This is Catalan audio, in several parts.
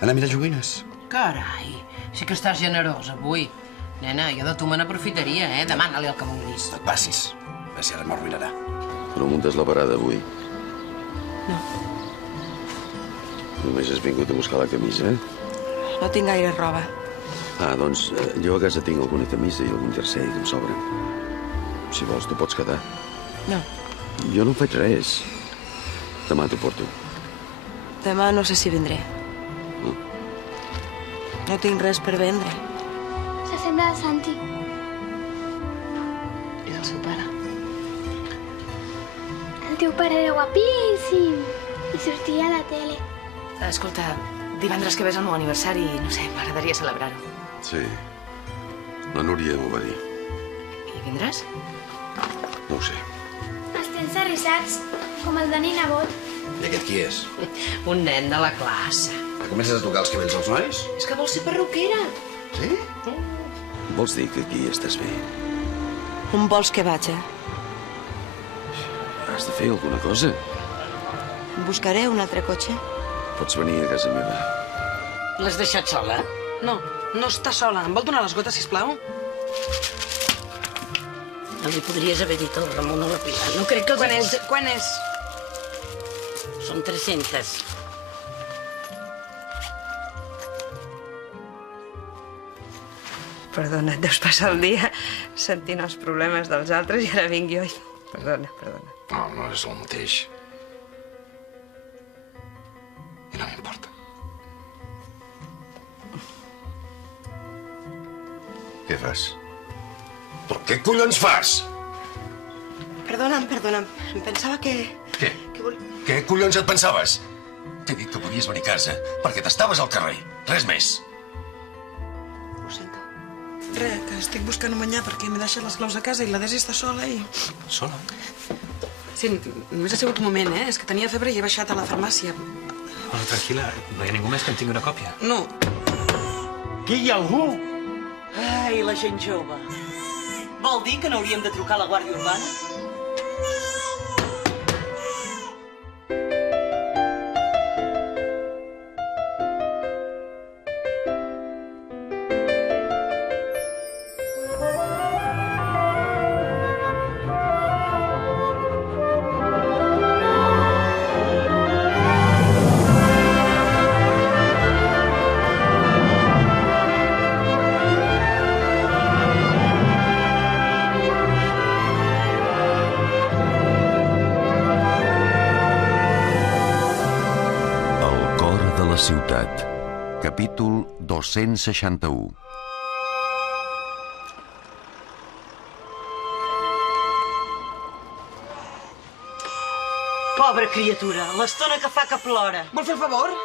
Anar a mirar joguines. Carai, sí que estàs generós avui. Nena, jo de tu me n'aprofitaria, Demana-li el que vulguis. No et passis. A veure si ara m'arruïnarà. No muntes la parada avui. No. Només has vingut a buscar la camisa, No tinc gaire roba. Doncs jo a casa tinc alguna camisa i algun jersei que em sobren. Si vols, t'ho pots quedar. No. Jo no en faig res. Demà t'ho porto. Demà no sé si vindré. No tinc res per vendre. S'assembla a Santi. És el seu pare. El teu pare era guapíssim i sortia a la tele. Escolta, divendres que ve és el meu aniversari i no sé, m'agradaria celebrar-ho. Sí. La Núria m'ho va dir. I vindràs? No ho sé. Els tens arrissats, com el Dani Nebot. I aquest qui és? Un nen de la classe. Comences a tocar els cabells als nois? És que vol ser perruquera. Sí? Vols dir que aquí estàs bé? On vols que vaig, Has de fer alguna cosa. Buscaré un altre cotxe. Pots venir a casa meva. L'has deixat sola? No, no està sola. Em vol donar les gotes, sisplau? No li podries haver dit al Ramon o la Pilar. No crec que els... Quan és? Són 300. Perdona, et deus passar el dia sentint els problemes dels altres i ara vinc jo i... Perdona. No, no és el mateix. I no m'importa. Què fas? Però què collons fas? Perdona'm. Em pensava que... Què? Què collons et pensaves? T'he dit que podies venir a casa perquè t'estaves al carrer. Res més. Ho sento. Res, que estic buscant un manyà perquè m'he deixat les claus a casa i la Desi està sola i... Sola? Sí, només ha sigut un moment, És que tenia febre i he baixat a la farmàcia. Hola, tranquil·la. No hi ha ningú més que en tingui una còpia. No. Aquí hi ha algú? Ai, la gent jove. Vol dir que no hauríem de trucar a la Guàrdia Urbana? Ciutat, capítol 261. Pobra criatura, l'estona que fa que plora. Vol fer el favor?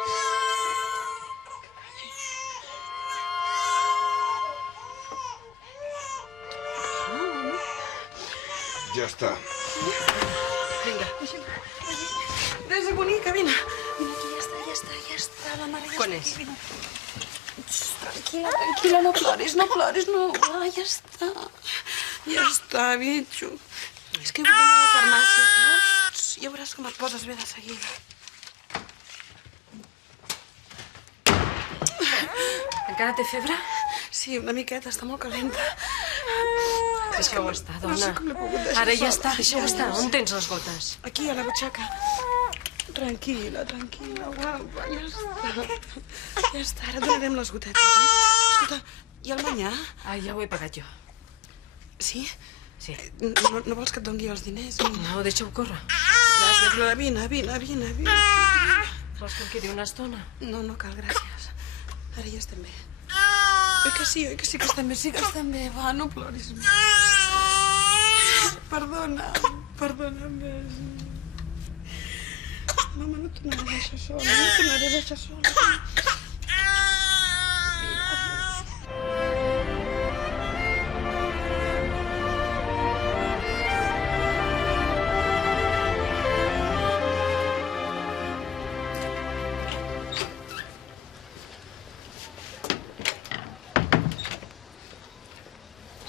Ja està. Vinga. Desi, bonica, vine. Vine aquí, ja està. La mare ja Quan està és? aquí, vine. Tranquil·la, no ploris, no. Ja està. Ja està, bitxo. És que he hagut d'anar a la farmàcia, saps? Ja veuràs com et poses bé de seguida. Encara té febre? Sí, una miqueta, està molt calenta. Deixa-ho estar, dona. No sé com l'he pogut deixar Ara ja sola. està, ja està. On tens les gotes? Aquí, a la butxaca. Tranquil·la, guapa, ja està. Ja està, ara et donarem les gotetes, Escolta, i el manyà? Ah, ja ho he pagat jo. Sí? Sí. No vols que et doni els diners? No, deixa-ho córrer. Gràcies, Lola, vine. Vols que em quedi una estona? No cal, gràcies. Ara ja estem bé. Oi que sí que estem bé? Sí que estem bé. Va, no ploris més. Perdona'm més. Mama, no tornaré a deixar sola.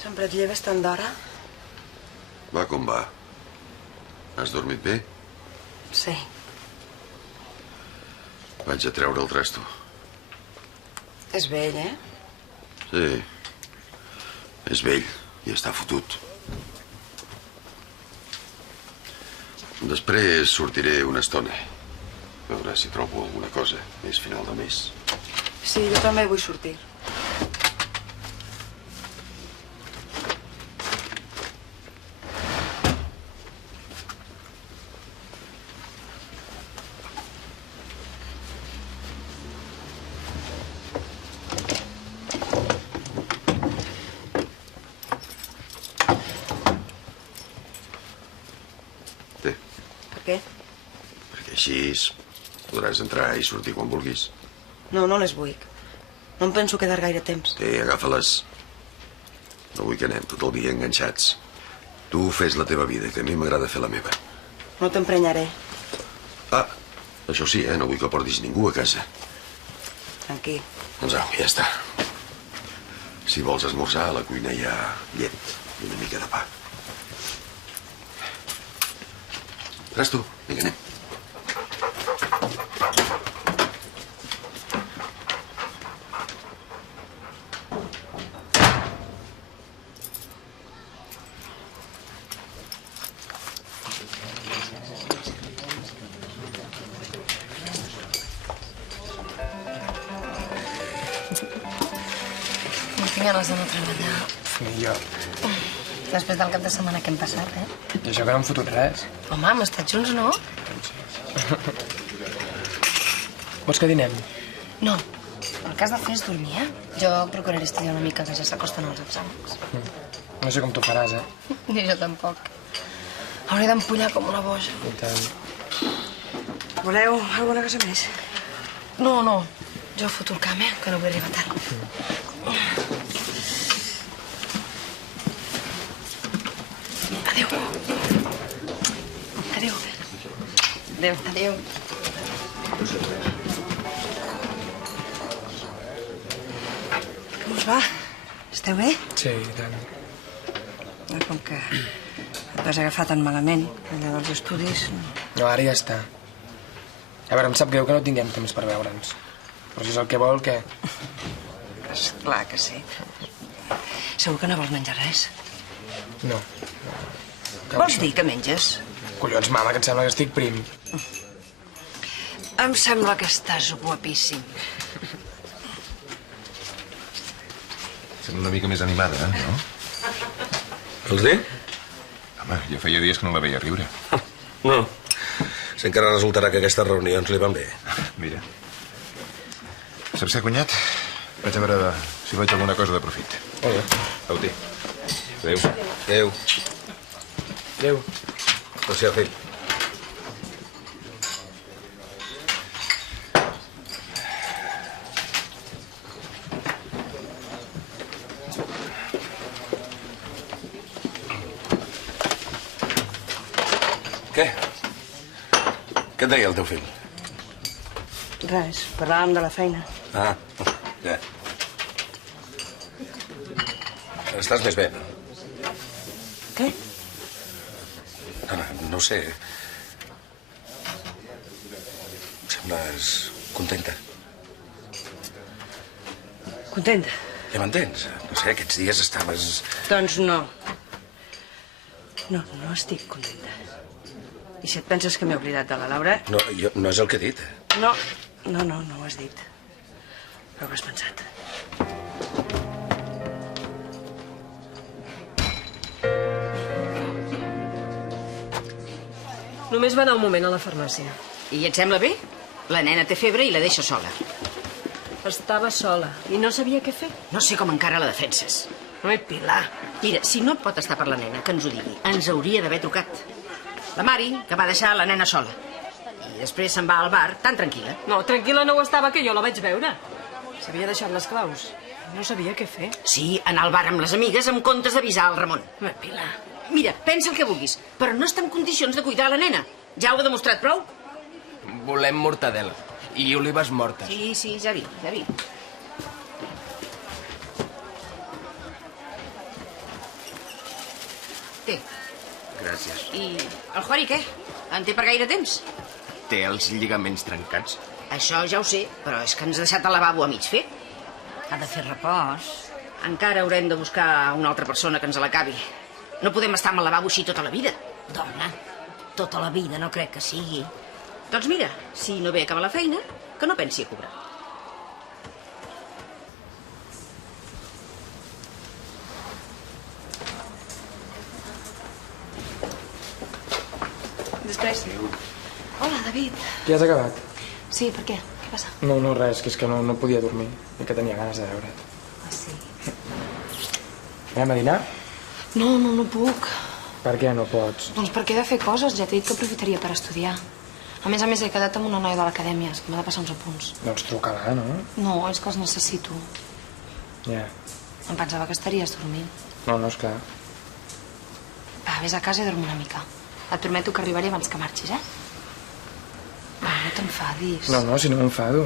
Sempre et lleves tant d'hora? Va com va. Has dormit bé? Sí. Vaig a treure el trasto. És vell, eh? Sí. És vell i està fotut. Després sortiré una estona. A veure si trobo alguna cosa més final de mes. Sí, jo també vull sortir. Té, Per què? perquè així podràs entrar i sortir quan vulguis. No, no les vull. No em penso quedar gaire temps. Té, agafa-les. No vull que anem tot el dia enganxats. Tu fes la teva vida, que a mi m'agrada fer la meva. No t'emprenyaré. Ah, això sí, no vull que portis ningú a casa. Tranquil. Doncs au, ja està. Si vols esmorzar, a la cuina hi ha llet i una mica de pa. Tras tu, vinga, anem. No tinc ganes d'anar a treballar. Ni jo. Després del cap de setmana que hem passat, eh? I això que no hem fotut res. Home, hem estat junts, no? Vols que dinem? No. El que has de fer és dormir, eh? Jo procuraré estudiar una mica, que ja s'acosten els exàmens. No sé com t'ho faràs, eh? Ni jo tampoc. Hauré d'empullar com una boja. I tant. Voleu alguna cosa més? No, no. Jo foto el camp, eh? Que no vull arribar tard. Adéu. Adéu. Adéu. Adéu. Com us va? Esteu bé? Sí, i tant. Com que et vas agafar tan malament, allò dels estudis... No, ara ja està. A veure, em sap greu que no tinguem temps per veure'ns. Però si és el que vol, què? Esclar que sí. Segur que no vols menjar res. No. Vols dir que menges? Collons, mama, que et sembla que estic prim. Em sembla que estàs guapíssim. Sembla una mica més animada, no? Vols dir? Home, ja feia dies que no la veia riure. No. Si encara resultarà que aquestes reunions li van bé. Mira. Saps què, cunyat? Vaig a veure si veig alguna cosa de profit. Molt bé. Au, té. Adéu. Adéu. Adéu. Gràcies, fill. Què? Què et deia el teu fill? Res, parlàvem de la feina. Ah, ja. Estàs més bé, no? Què? No sé. Sembles contenta. Contenta? Ja m'entens? No sé, aquests dies estaves... Doncs no. No estic contenta. I si et penses que m'he oblidat de la Laura... No, no és el que he dit. No ho has dit. Però ho has pensat. Només va anar un moment a la farmàcia. I et sembla bé? La nena té febre i la deixa sola. Estava sola i no sabia què fer. No sé com encara la defenses. Ai, Pilar. Mira, si no pot estar per la nena, que ens ho digui. Ens hauria d'haver trucat. La Mari, que va deixar la nena sola. I després se'n va al bar, tan tranquil·la. No, tranquil·la no ho estava, que jo la vaig veure. S'havia deixat les claus. No sabia què fer. Sí, anar al bar amb les amigues en comptes d'avisar el Ramon. Ai, Pilar. Mira, pensa el que vulguis, però no està en condicions de cuidar la nena. Ja ho ha demostrat prou. Volem mortadela i olives mortes. Sí, ja vi. Té. Gràcies. I el Juari què? En té per gaire temps? Té els lligaments trencats. Això ja ho sé, però és que ens ha deixat el lavabo a mig fer. Ha de fer repòs. Encara haurem de buscar una altra persona que ens l'acabi. No podem estar amb el lavabo així tota la vida. Dona, tota la vida no crec que sigui. Doncs mira, si no ve a acabar la feina, que no pensi a cobrar. Després. Hola, David. Ja has acabat? Sí, per què? Què passa? No, res, que és que no podia dormir i que tenia ganes de veure't. Ah, sí? Anem a dinar? No puc. Per què no pots? Doncs perquè he de fer coses, ja t'he dit que aprofitaria per estudiar. A més, he quedat amb una noia de l'acadèmia, és que m'ha de passar uns apunts. Doncs truca-la, no? No, és que els necessito. Ja. Em pensava que estaries dormint. No, esclar. Va, vés a casa i dorm una mica. Et prometo que arribaré abans que marxis, eh? Va, no t'enfadis. No, si no m'enfado.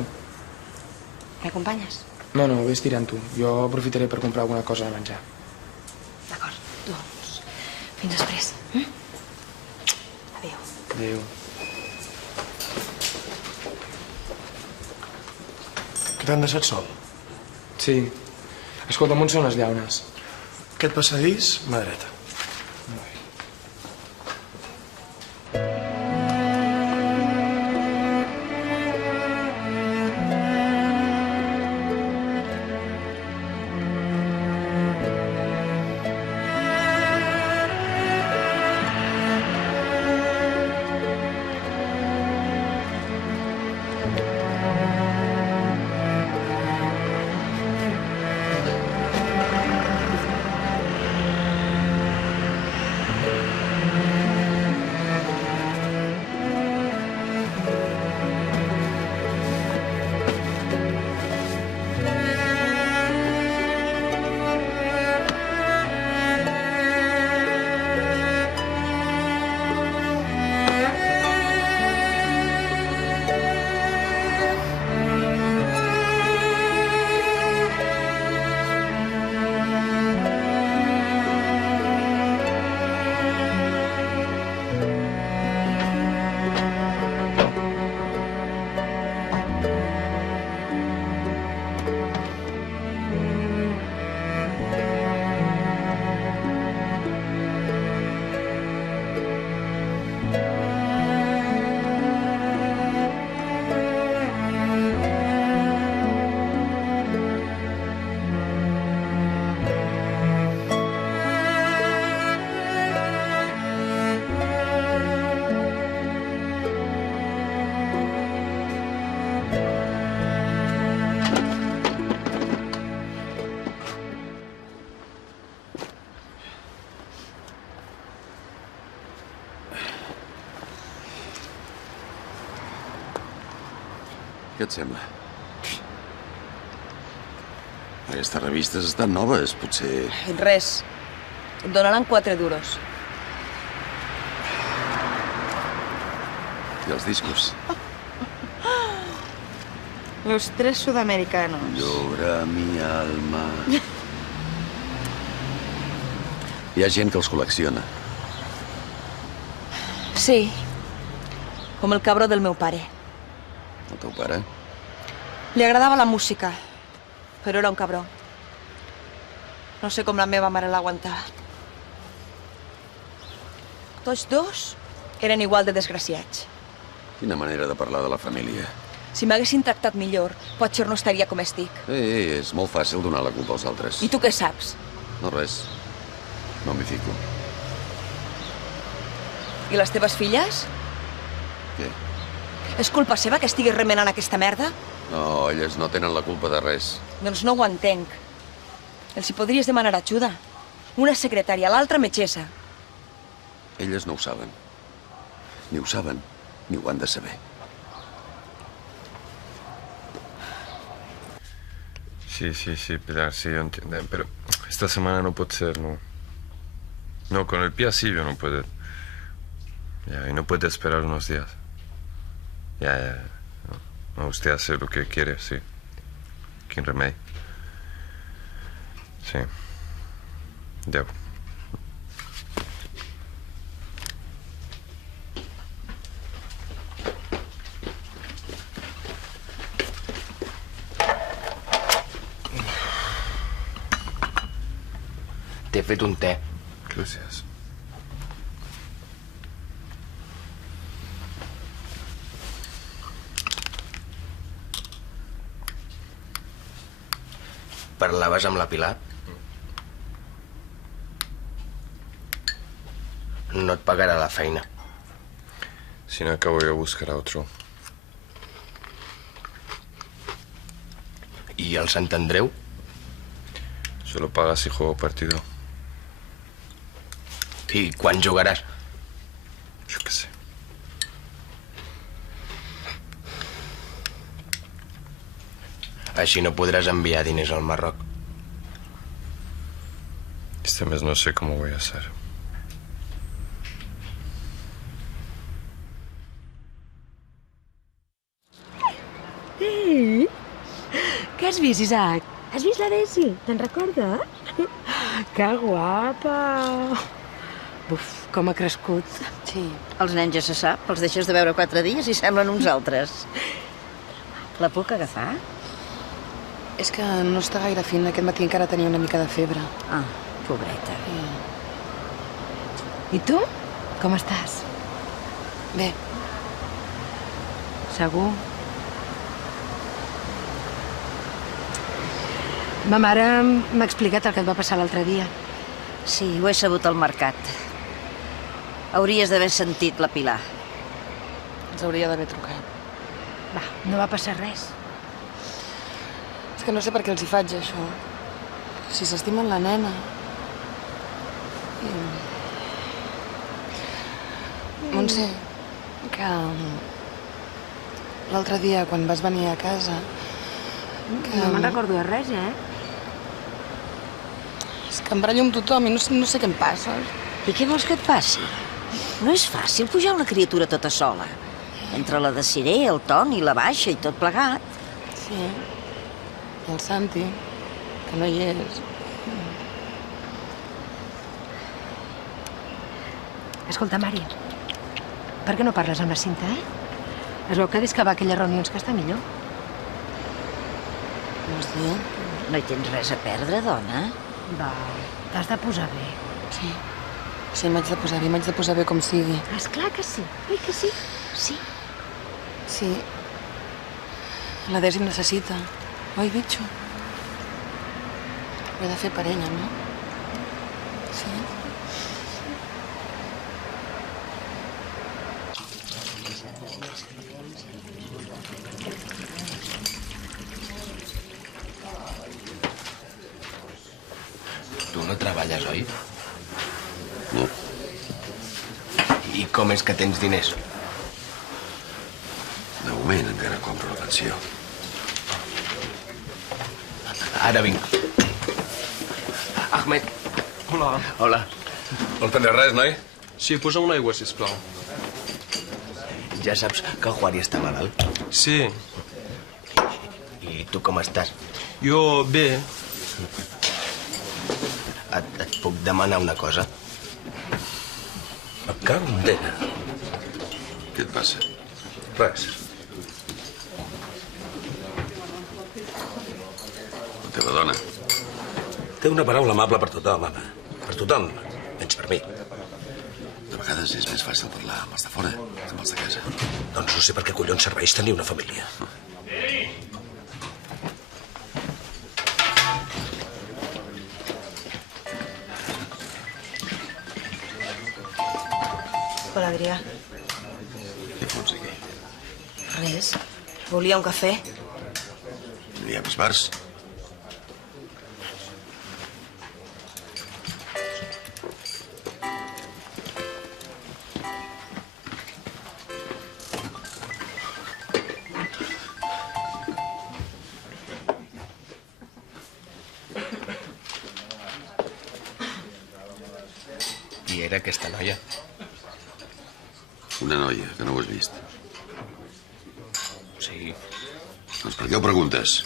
M'acompanyes? No, vés tirant tu. Jo aprofitaré per comprar alguna cosa de menjar. D'acord, doncs... Fins després. Adéu. Adéu. Que t'han deixat sol? Sí. Escolta'm, on són les llaunes? Aquest passadís, mà dreta. Què et sembla? Aquestes revistes estan noves, potser... Res. Et donaran 4 duros. I els discos? Los 3 sudamericanos. Llora mi alma. Hi ha gent que els col·lecciona. Sí. Com el cabró del meu pare. El teu pare? Li agradava la música, però era un cabró. No sé com la meva mare l'aguantava. Tots dos eren igual de desgraciats. Quina manera de parlar de la família. Si m'haguessin tractat millor, potser no estaria com estic. És molt fàcil donar la culpa als altres. I tu què saps? No res. No m'hi fico. I les teves filles? Què? És culpa seva que estiguis remenant aquesta merda? No, elles no tenen la culpa de res. Doncs no ho entenc. Els hi podries demanar ajuda. Una secretària, l'altra metgessa. Elles no ho saben. Ni ho saben, ni ho han de saber. Sí, Pilar, sí, yo entiendo. Pero esta semana no puede ser, no. No, con el pie así yo no puedo. Ya, y no puede esperar unos días. Ya. No, usted hace lo que quiere, sí. Quin remei. Sí. Adéu. T'he fet un te. Gràcies. Parlaves amb la Pilar? No et pagarà la feina. Si no acabo yo buscará otro. I el Sant Andreu? Solo paga si juego partido. I quan jugaràs? Yo qué sé. Així no podràs enviar diners al Marroc. Este mes no sé cómo voy a hacer. Ei! Què has vist, Isaac? Has vist la Desi? Te'n recordes? Que guapa! Buf, com ha crescut. Sí, els nens ja se sap, els deixes de veure 4 dies i semblen uns altres. La puc agafar? És que no està gaire fina. Aquest matí encara tenia una mica de febre. Ah, pobreta. I tu? Com estàs? Bé. Segur? Ma mare m'ha explicat el que et va passar l'altre dia. Sí, ho he sabut al mercat. Hauries d'haver sentit la Pilar. Ens hauria d'haver trucat. Va, no va passar res. És que no sé per què els hi faig, això. Si s'estimen la nena... Montse, que... L'altre dia, quan vas venir a casa... Que... No me'n recordo de res, És que em barallo amb tothom i no sé què em passa. I què vols que et passi? No és fàcil pujar una criatura tota sola. Entre la de Siré, el Ton i la Baixa i tot plegat. Sí. I el Santi, que no hi és. Escolta, Mari, per què no parles amb la Cinta, Es veu que des que va a aquelles reunions que està millor. Vols dir? No hi tens res a perdre, dona? Va, t'has de posar bé. Sí. Sí, m'haig de posar bé, m'haig de posar bé com sigui. Esclar que sí, oi que sí? Sí. Sí. La Desi em necessita. Oi, bitxo? Ho he de fer per ella, no? Sí. Tu no treballes, oi? No. I com és que tens diners? De moment encara compro la pensió. Ara vinc. Ahmed. Hola. Hola. Vols prendre res, noi? Sí, posa'm una aigua, sisplau. Ja saps que el Juari està malalt? Sí. I tu com estàs? Jo bé. Et puc demanar una cosa? Em cago en Déu. Què et passa? Res. La teva dona. Té una paraula amable per tothom, home. Per tothom, menys per mi. De vegades és més fàcil parlar amb els de fora que amb els de casa. Doncs no sé per què collons serveix tenir una família. Hola, Adrià. Què fots aquí? Res. Volia un cafè? No hi ha més bars? Qui era aquesta noia? Una noia, que no ho has vist. Sí. Doncs per què ho preguntes?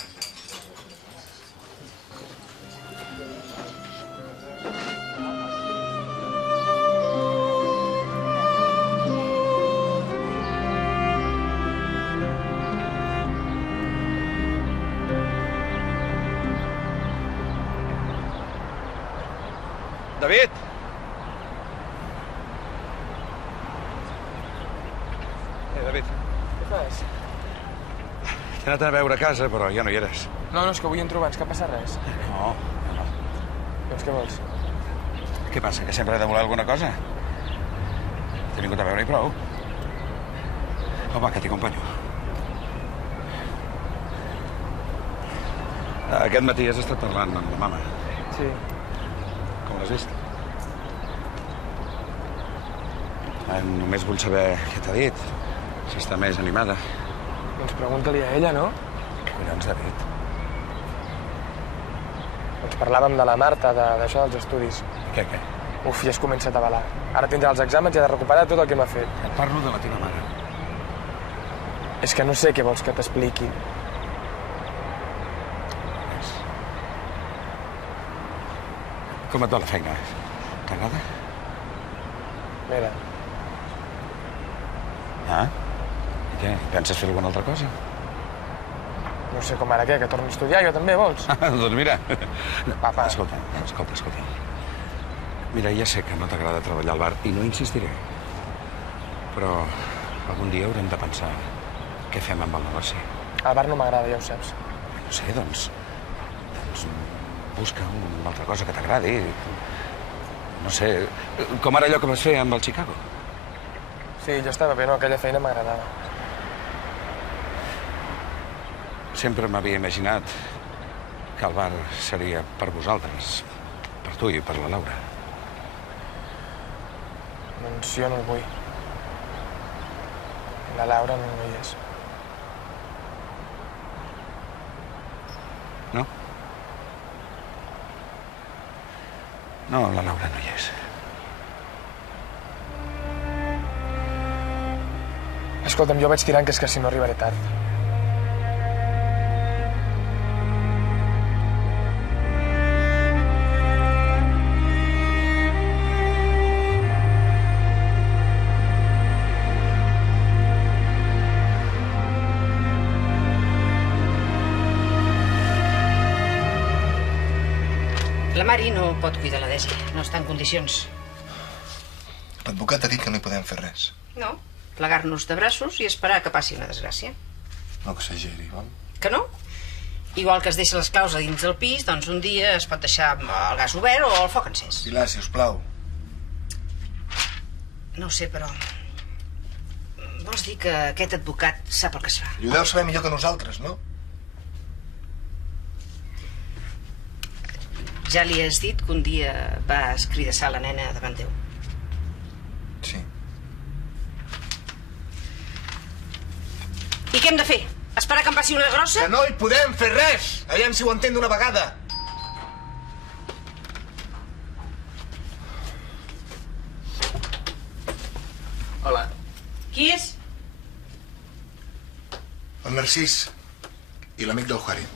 David! David. Què fas? T'he anat a veure a casa, però ja no hi eres. No, és que avui entro abans, que passa res. No. Doncs què vols? Què passa, que sempre he de voler alguna cosa? T'he vingut a veure i prou. Va, que t'hi acompanyo. Aquest matí has estat parlant amb la mama. Sí. Com l'has vist? Només vull saber què t'ha dit. Si està més animada. Doncs pregunta-li a ella, no? Què collons, David? Doncs parlàvem de la Marta, d'això dels estudis. Què? Uf, ja es comença a atabalar. Ara tindrà els exàmens i ha de recuperar tot el que m'ha fet. Et parlo de la teva mare. És que no sé què vols que t'expliqui. Com et va la feina? T'agrada? Mira. Ah? I què? Penses fer alguna altra cosa? No sé com ara què, que torni a estudiar, jo també, vols? Doncs mira. Papa. Escolta. Mira, ja sé que no t'agrada treballar al bar i no insistiré. Però algun dia haurem de pensar què fem amb el negoci. El bar no m'agrada, ja ho saps. No sé, doncs busca una altra cosa que t'agradi. No sé, com ara allò que vas fer amb el Chicago. Sí, jo estava bé, no? Aquella feina m'agradava. Sempre m'havia imaginat que el bar seria per vosaltres, per tu i per la Laura. Doncs jo no el vull. La Laura no hi és. No? No, la Laura no hi és. Escolta'm, jo vaig tirant, que és que si no arribaré tard. La Mari no pot cuidar la Desi, no està en condicions. L'advocat ha dit que no hi podem fer res. No, plegar-nos de braços i esperar que passi una desgràcia. No exageri, val? Que no? Igual que es deixa les claus a dins del pis, doncs un dia es pot deixar el gas obert o el foc encès. Pilar, si us plau. No ho sé, però... Vols dir que aquest advocat sap el que es fa? I ho deu saber millor que nosaltres, no? Ja li has dit que un dia va escridassar la nena davant teu. Sí. I què hem de fer? Esperar que em passi una grossa? Que no hi podem fer res! Aviam si ho entén d'una vegada. Hola. Qui és? El Narcís i l'amic del Juari.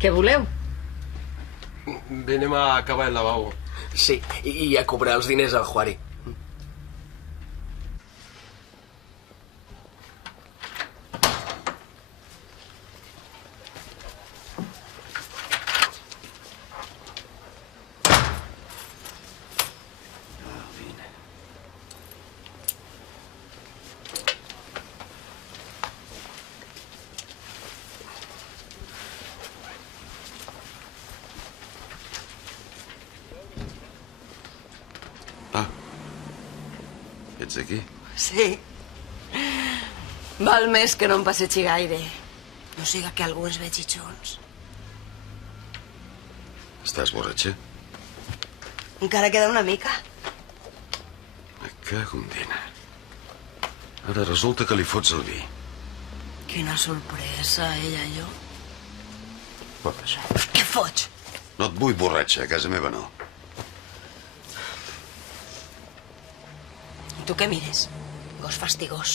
Què voleu? Bé, anem a acabar el lavabo. Sí, i a cobrar els diners al Juari. Ets aquí? Sí. Val més que no em passegi gaire. No siga que algú ens vegi junts. Estàs borratxa? Encara queda una mica. Me cago en dina. Ara resulta que li fots el vi. Quina sorpresa, ella i jo. Pot això. Què fots? No et vull borratxa, a casa meva no. Tu què mires? Gos fastigós.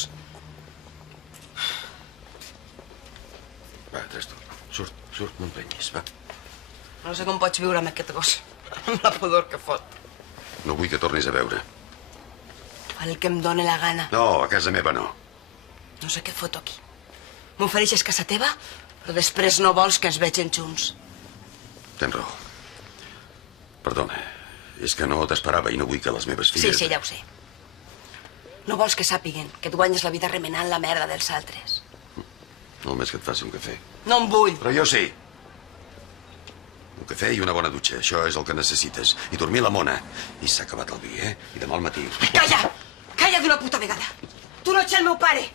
Va, tres tu. Surt, no emprenyis, va. No sé com pots viure amb aquest gos. Amb la pudor que fot. No vull que tornis a veure. El que em dóna la gana. No, a casa meva no. No sé què foto aquí. M'ofereixes casa teva Però després no vols que es vegin junts. Tens raó. Perdona, és que no t'esperava i no vull que les meves Sí, filles... sí, ja ho sé. No vols que sàpiguen que et guanyes la vida remenant la merda dels altres. Només que et faci un cafè. No en vull. Però jo sí. Un cafè i una bona dutxa, això és el que necessites. I dormir a la mona. I s'ha acabat el vi, eh? I demà al matí... Calla! Calla d'una puta vegada! Tu no ets el meu pare!